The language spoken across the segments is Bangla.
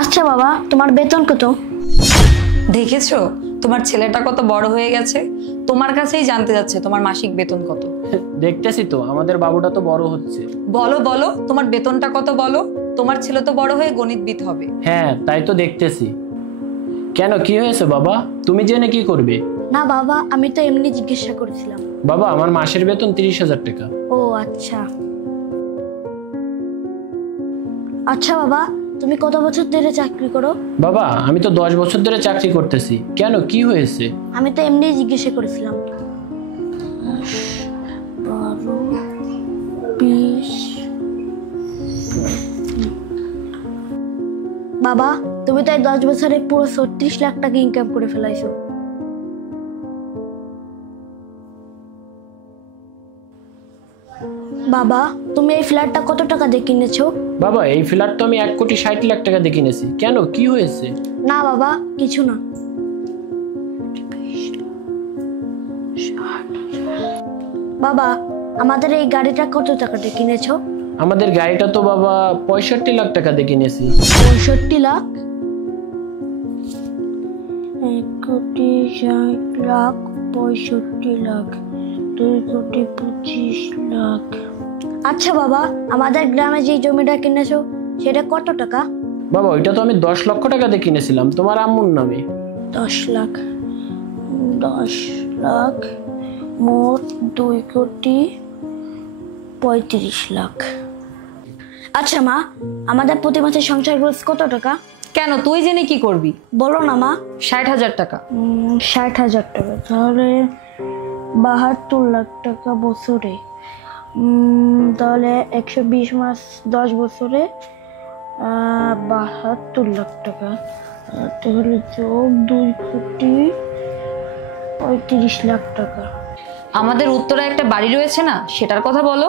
আচ্ছা বাবা, তোমার বেতন কত? দেখেছো তোমার ছেলেটা কত বড় হয়ে গেছে, তোমার কাছেই জানতে যাচ্ছে তোমার মাসিক বেতন কত। দেখতেছি তো আমাদের বাবুটা তো বড় হচ্ছে। বলো বলো তোমার বেতনটা কত বলো, তোমার ছেলে তো বড় হয়ে গণিতবিদ হবে। হ্যাঁ তাই তো দেখতেছি। কেন, কি হয়েছে বাবা? তুমি জেনে কি করবে? না বাবা, আমি তো এমনি জিজ্ঞাসা করেছিলাম। বাবা আমার মাসের বেতন 30,000 টাকা। ও আচ্ছা। আচ্ছা বাবা, তুমি কত বছর ধরে চাকরি করো? বাবা আমি তো 10 বছর ধরে চাকরি করতেছি। কেন, কি হয়েছে? আমি তো এমনি জিজ্ঞাসা করেছিলাম। 12, 20। বাবা তুমি তাই 10 বছরে পুরো 36 লাখ টাকা ইনকাম করে ফেলাইছো। বাবা তুমি এই ফ্ল্যাটটা কত টাকা দিয়ে কিনেছো? বাবা এই ফ্ল্যাট তো আমি 1,60,00,000 টাকা দিয়ে কিনেছি। কেন, কি হয়েছে? না বাবা, কিছু না। বাবা আমাদের এই গাড়িটা কত টাকা দিয়ে কিনেছো? আমাদের গাড়িটা তো বাবা 65 লাখ টাকা দিয়ে কিনেছি। 65 লাখ? 1,60,00,000, 65 লাখ, 2,25 লাখ। আচ্ছা বাবা, আমাদের গ্রামে যে জমিটা কিনেছো সেটা কত টাকা? বাবা ওইটা তো আমি 10 লক্ষ টাকা দিয়ে কিনেছিলাম তোমার আম্মুর নামে। 10 লাখ, 10 লাখ, মোট 2,35 লাখ। আচ্ছা মা, আমাদের প্রতি মাসে সংসার খরচ কত টাকা? কেন, তুই জেনে কি করবি? বলো না মা। 60,000 টাকা। 60,000 টাকা, তাহলে 72 লাখ টাকা বছরে। তাহলে 120 মাস 10 বছরে 72 লাখ টাকা। তাহলে যোগ 2,35 লাখ টাকা। আমাদের উত্তরে একটা বাড়ি রয়েছে না, সেটার কথা বলো।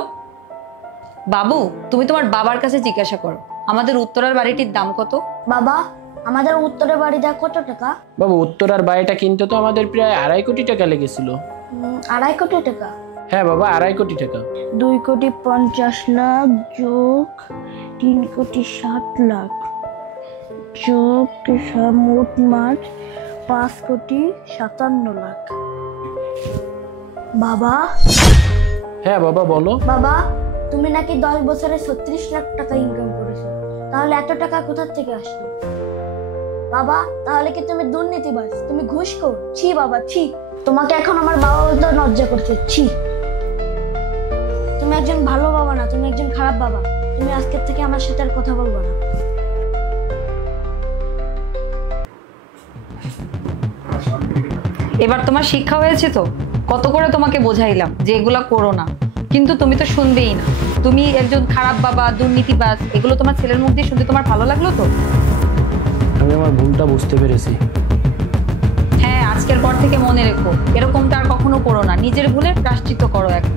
বাবু তুমি তোমার বাবার কাছে জিজ্ঞাসা করো আমাদের উত্তরার বাড়িটির দাম কত। বাবা আমাদের উত্তরে বাড়িটা কত টাকা? বাবা উত্তরার বাড়িটা কিনতে তো আমাদের প্রায় 2.5 কোটি টাকা লেগেছিল। 2.5 কোটি টাকা? হ্যাঁ বাবা 2.5 কোটি টাকা। 2,50 লাখ যোগ 3,60 লাখ যোগ মোট মাঠ 5,57 লাখ। বাবা। হ্যাঁ বাবা বলো। বাবা তুমি নাকি 10 বছরে 36 লাখ টাকা ইনকাম করেছো, তাহলে এত টাকা কোথা থেকে আসলো? বাবা তাহলে কি তুমি দুর্নীতিবাজ, তুমি ঘুষখোর? ছি বাবা ছি, তোমাকে এখন আমার বাবা বলতে লজ্জা করছে। ছি, তুমি একজন ভালো বাবা না, তুমি একজন খারাপ বাবা। তুমি আজকের থেকে আমার সাথে আর কথা বলবো না। এবার তোমার শিক্ষা হয়েছে তো, কত করে তোমাকে বোঝাইলাম যে এগুলা করো না, কিন্তু তুমি তো শুনবেই না। তুমি একজন খারাপ বাবা, দুর্নীতিবাজ, এগুলো তোমার ছেলের মুখ দিয়ে শুনতে তোমার ভালো লাগলো তো? আমি আমার ভুলটা বুঝতে পেরেছি। হ্যাঁ, আজকের পর থেকে মনে রেখো এরকমটা আর কখনো করো না, নিজের ভুলের প্রায়শ্চিত্ত করো এখন।